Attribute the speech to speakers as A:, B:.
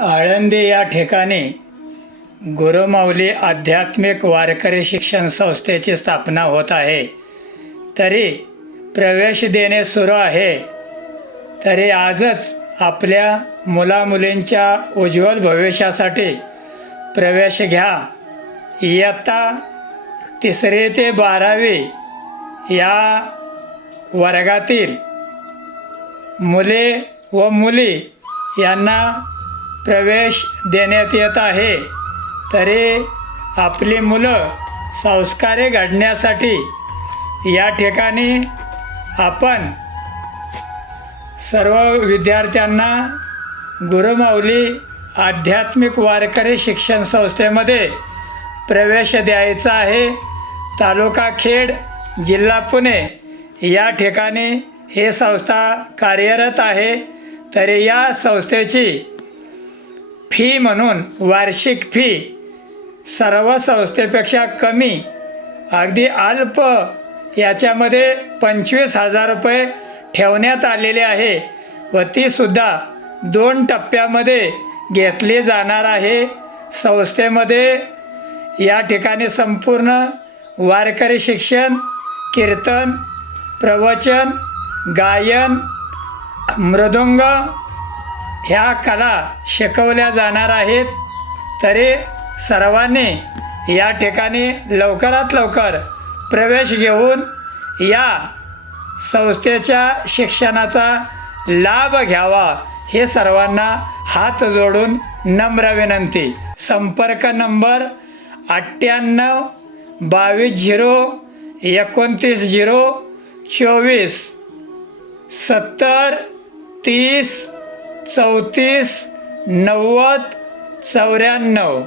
A: आळंदी या ठिकाणी गुरुमाऊली आध्यात्मिक वारकरी शिक्षण संस्थेची स्थापना होत आहे. तरी प्रवेश देणे सुरू आहे. तरी आजच आपल्या मुलामुलींच्या उज्ज्वल भविष्यासाठी प्रवेश घ्या. इयत्ता तिसरी ते बारावी या वर्गातील मुले व मुली यांना प्रवेश देण्यात येत आहे. तरी आपली मुलं संस्कारे घडण्यासाठी या ठिकाणी आपण सर्व विद्यार्थ्यांना गुरुमाऊली आध्यात्मिक वारकरी शिक्षण संस्थेमध्ये प्रवेश द्यायचा आहे. तालुका खेड जिल्हा पुणे या ठिकाणी हे संस्था कार्यरत आहे. तरी या संस्थेची फी म्हणून वार्षिक फी सर्व संस्थेपेक्षा कमी अगदी अल्प याच्यामध्ये पंचवीस हजार रुपये ठेवण्यात आलेले आहे व तीसुद्धा दोन टप्प्यामध्ये घेतली जाणार आहे. संस्थेमध्ये या ठिकाणी संपूर्ण वारकरी शिक्षण कीर्तन प्रवचन गायन मृदुंग ह्या कला शिकवल्या जाणार आहेत तरी सर्वांनी या ठिकाणी लवकरात लवकर प्रवेश घेऊन या संस्थेच्या शिक्षणाचा लाभ घ्यावा हे सर्वांना हात जोडून नम्र विनंती. संपर्क नंबर अठ्ठ्याण्णव बावीस झिरो एकोणतीस झिरो चोवीस सत्तर तीस चौतीस नव्वद चौऱ्याण्णव.